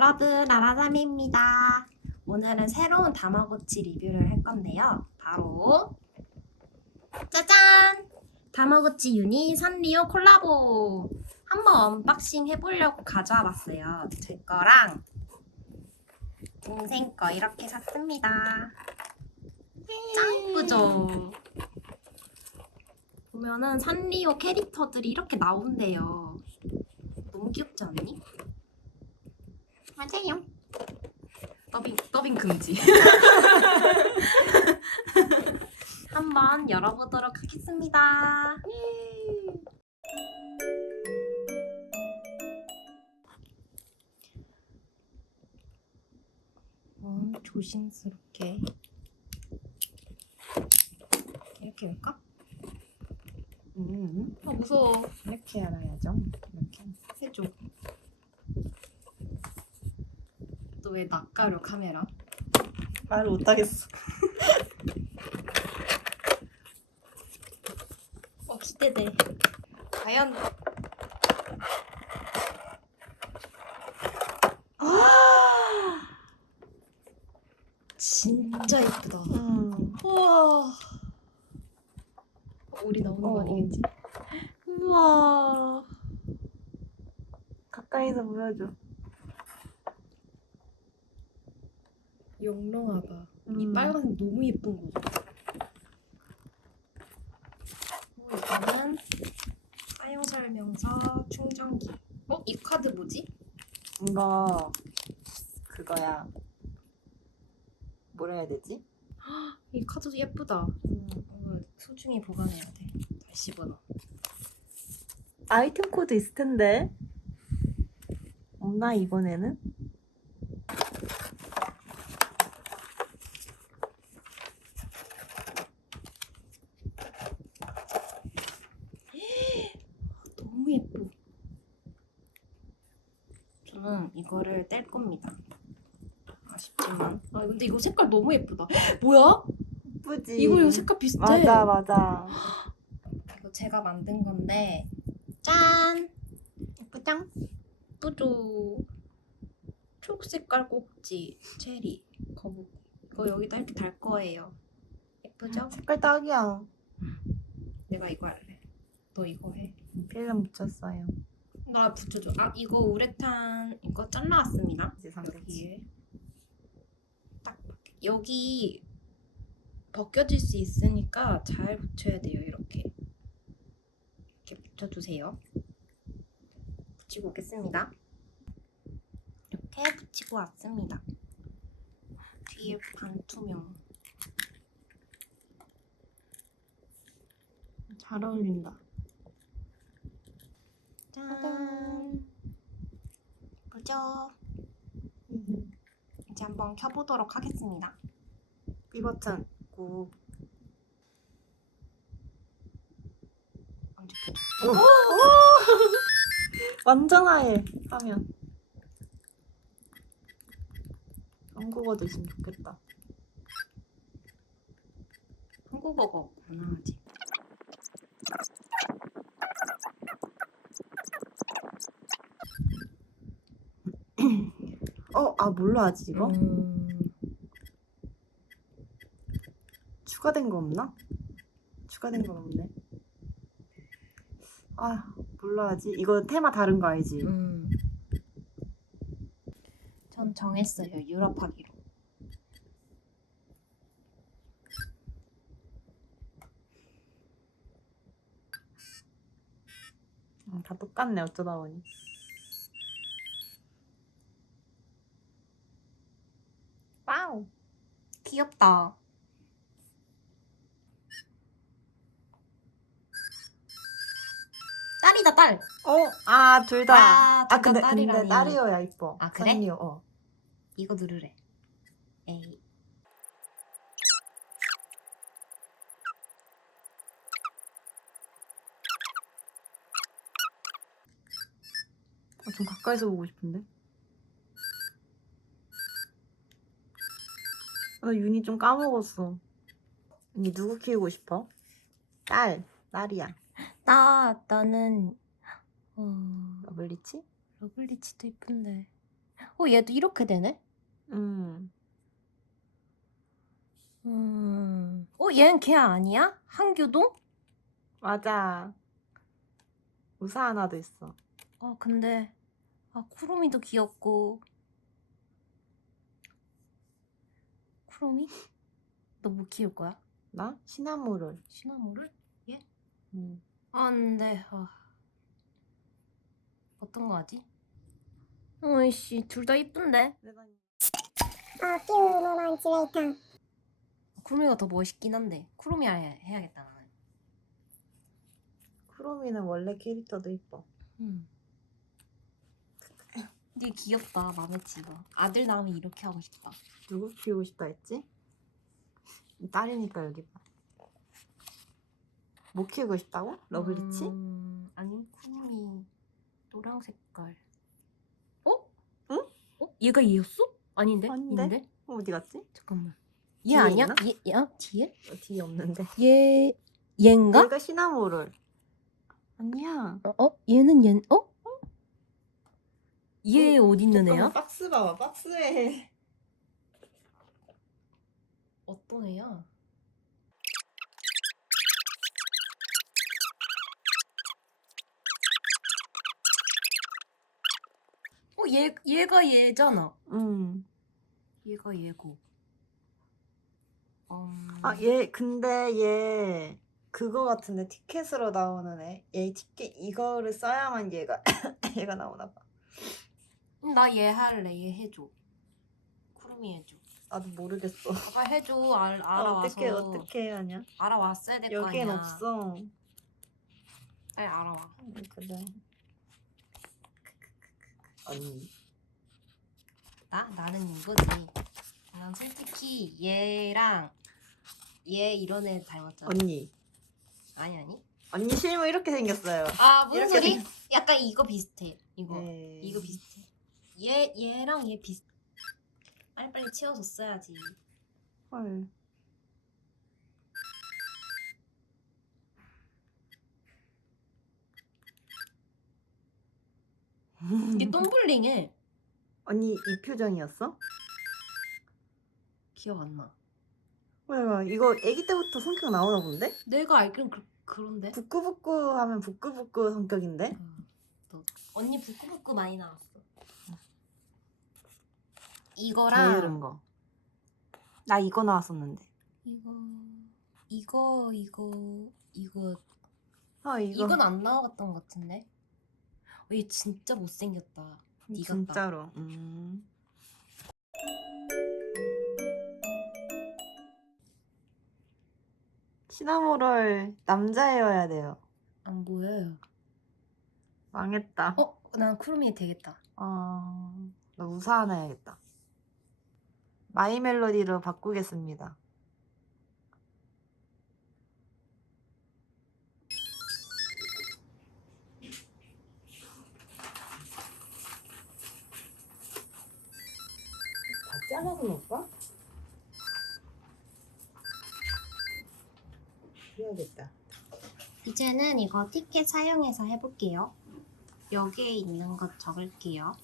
여러분 라라잠입니다. 오늘은 새로운 다마고치 리뷰를 할 건데요. 바로 짜잔! 다마고치 유니 산리오 콜라보 한번 언박싱 해보려고 가져와 봤어요. 제 거랑 동생 거 이렇게 샀습니다. 짱 예쁘죠? 보면은 산리오 캐릭터들이 이렇게 나온대요. 너무 귀엽지 않니? 맞아요. 더빙 더빙 금지. 한번 열어보도록 하겠습니다. 어, 조심스럽게 이렇게 할까? 음, 아 무서워. 이렇게 알아야죠. 이렇게. 해줘. 너왜 낯가려 카메라? 말을 못하겠어. 어 기대돼. 과연 진짜 예쁘다. 음. 우와. 우리 나오는 거 어, 아니겠지? 우와. 가까이서 보여줘. 영롱하다. 이 음. 빨간색 너무 예쁜 거. 어, 이거는 사용 설명서 충전기. 어? 이 카드 뭐지? 이거 그거야. 뭐라 해야 되지? 이 카드도 예쁘다. 음. 어, 소중히 보관해야 돼. 다시 번호. 아이템 코드 있을 텐데. 없나 이번에는? 너무 예뻐. 저는 이거를 뗄 겁니다. 아쉽지만. 아 근데 이거 색깔 너무 예쁘다. 뭐야? 예쁘지. 이거랑 색깔 비슷해. 맞아 맞아. 이거 제가 만든 건데 짠! 예쁘짱? 예쁘죠? 초록색깔 꼭지, 체리, 거북 이거 여기다 이렇게 달 거예요 예쁘죠? 색깔 딱이야. 내가 이거 할래 너 이거 해 필름 묻혔어요. 나 붙여줘. 아 이거 우레탄 이거 잘라왔습니다. 이제 삼겹살. 여기에 딱 여기 벗겨질 수 있으니까 잘 붙여야 돼요 이렇게. 이렇게 붙여주세요. 붙이고 오겠습니다. 이렇게 붙이고 왔습니다. 뒤에 반투명. 잘 어울린다. 짠 예쁘죠? 이제 한번 켜보도록 하겠습니다 이 버튼 꾹. 켜? 완전 하얘 하면. 한국어도 있으면 좋겠다. 한국어가 없구나 아직 어, 아 뭘로 하지 이거? 음, 추가된 거 없나? 추가된 건 없네. 아, 뭘로 하지? 이거 테마 다른 거 알지? 음. 전 정했어요 유럽 하기로 음, 다 똑같네 어쩌다 보니. 와우. 귀엽다 딸이다 딸 어, 아, 둘 다. 아, 아, 둘다 근데 딸이라니. 근데 딸이어야 이뻐. 아, 그래? 선이요, 어. 이거 누르래 에이 어, 좀 가까이서 보고 싶은데. 나 윤이 좀 까먹었어. 윤이 누구 키우고 싶어? 딸, 딸이야. 나 나는 어 러블리치? 러블리치도 이쁜데 어 얘도 이렇게 되네? 음. 음. 어 얘는 걔 아니야? 한규동? 맞아. 우사 하나도 있어. 아 근데 아 쿠로미도 귀엽고 쿠로미? 너 뭐 키울 거야? 나? 시나모롤. 시나모를? 음. 안 돼 아. 어떤 거 하지? 어이씨 둘 다 이쁜데 few moments later. 쿠로미가 더 멋있긴 한데 쿠로미 해- 해야겠다 나는 크로미는 원래 캐릭터도 이뻐. 음. 되게 귀엽다 마음에 들어 아들 나오면 이렇게 하고 싶다 누구 키우고 싶다 했지? 딸이니까 여기 봐. 뭐 키우고 싶다고? 러블리치? 음, 아니 쿠로미 노랑 색깔 어? 응? 어? 얘가 얘였어? 아닌데? 아닌데? 아닌데? 어디 갔지? 잠깐만 얘 뒤에 아니야? 있나? 얘, 얘 어? 뒤에? 어, 뒤에 없는데. 얘 얘인가? 얘가 시나모롤. 아니야. 어? 어? 얘는 얘 어? 얘 어디 있는 애야? 박스 봐봐. 박스에. 어떤 애야? 어, 얘 얘가 얘잖아. 음. 얘가 얘고. 음... 아, 얘, 근데 얘, 그거 같은데, 티켓으로 나오는 애. 얘 티켓, 이거를 써야만 얘가, 얘가 나오나 봐. 나 얘 할래. 얘 해줘. 쿠루미 해줘. 나도 모르겠어. 아빠 해줘. 알, 알아와서. 어떻게, 어떻게 하냐? 알아왔어야 될 거 아니야. 여기엔 없어. 빨리 알아와. 그래. 언니. 나? 나는 이거지. 난 솔직히 얘랑 얘 이런 애 닮았잖아. 언니. 아니 아니. 언니 실물 이렇게 생겼어요. 아 무슨 이렇게 소리? 생- 약간 이거 비슷해. 이거 네. 이거 비슷해. 얘 얘랑 얘 비슷. 빨리 빨리 치워줬어야지. 헐. 이게 똥블링해. 언니 이 표정이었어? 기억 안 나. 왜, 왜, 이거 아기 때부터 성격 나오나 본데? 내가 알기론 그, 그런데. 부끄부끄 하면 부끄부끄 성격인데? 음, 너 언니 부끄부끄 많이 나왔어. 이거랑 게으른 거. 나 이거 나왔었는데. 이거 이거 이거 이거 아 이거 이건 안 나왔던 것 같은데. 어, 얘 진짜 못생겼다. 진짜로. 음. 시나모롤 남자애여야 돼요. 안 보여요. 망했다. 어, 난 쿠루미 되겠다. 아, 나 우사 하나 해야겠다. 마이 멜로디로 바꾸겠습니다. 다 잘라서 놓을까? 해야겠다. 이제는 이거 티켓 사용해서 해볼게요. 여기에 있는 것 적을게요.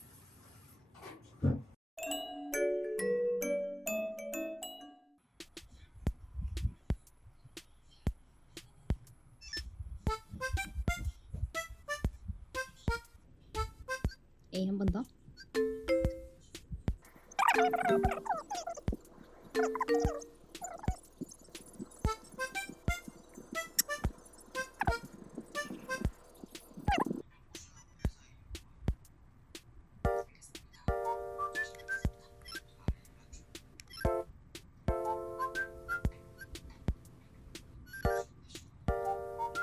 A 한 번 더.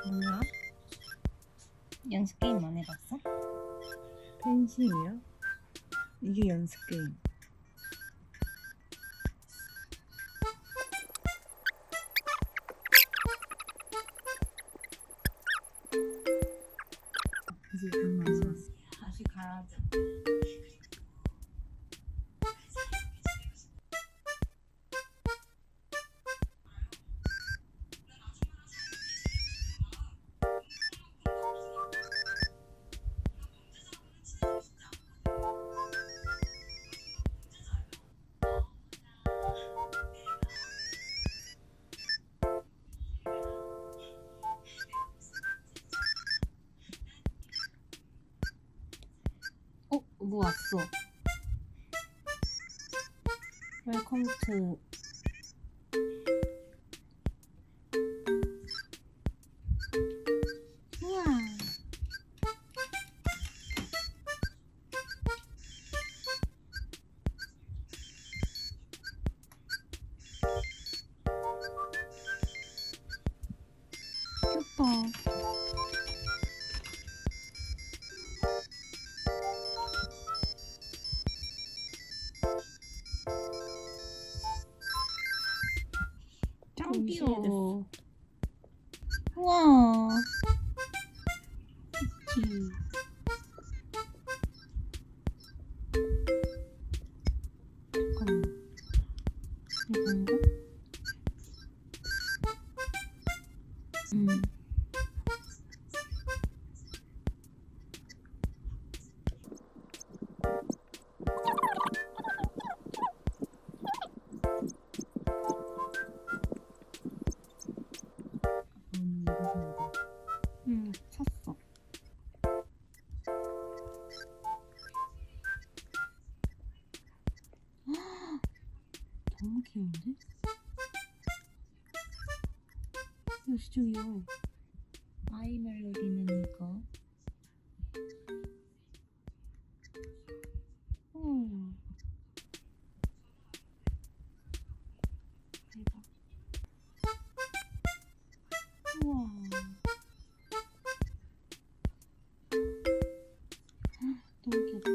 뭐야? 연습 게임 안 해봤어? 펜싱이요? 이게 연습 게임. 누구 왔어? 웰컴 투 너무 귀여운데? 이거 진짜 귀여워. 아이 멜로디는 이거. 음. 대박. 우와. 헉, 너무 귀엽다.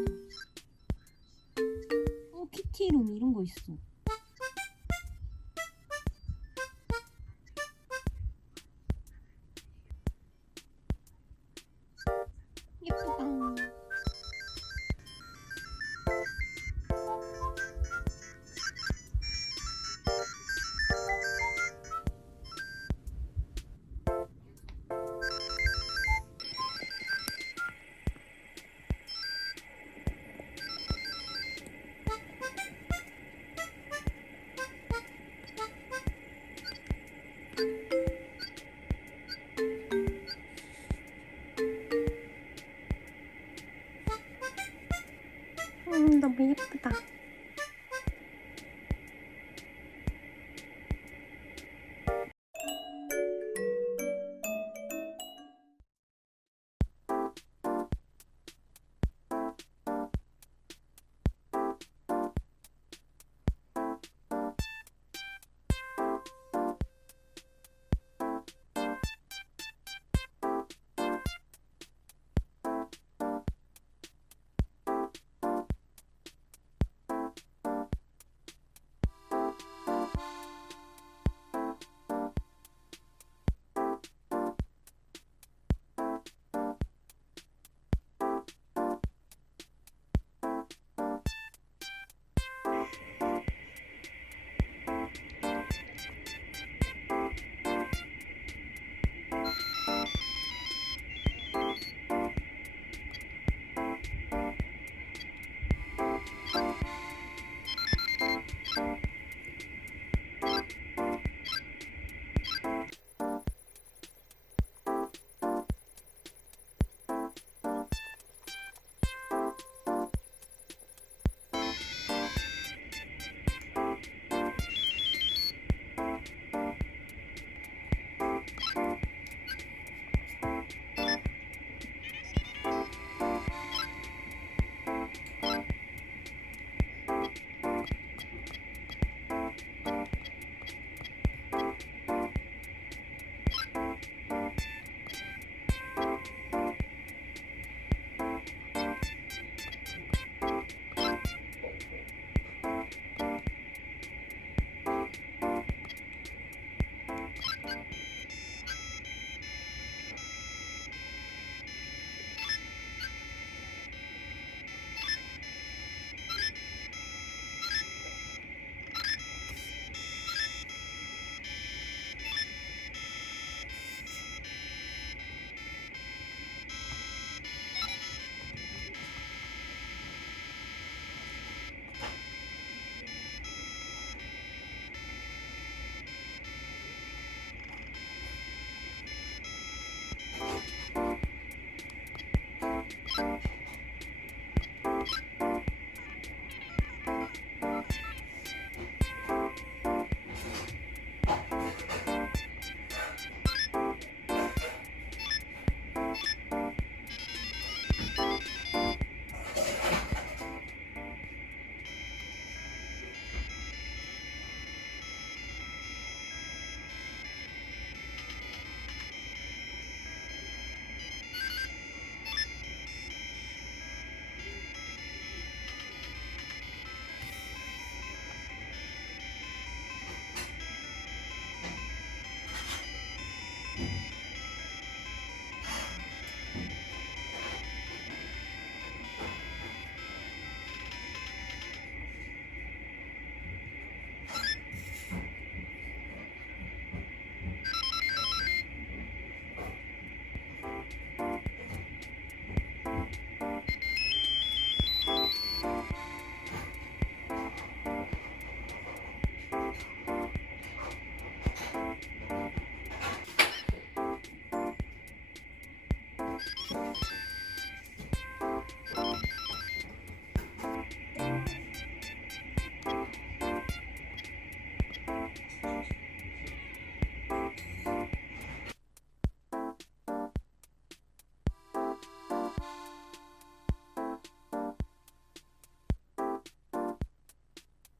어, 키티룸 이런 거 있어.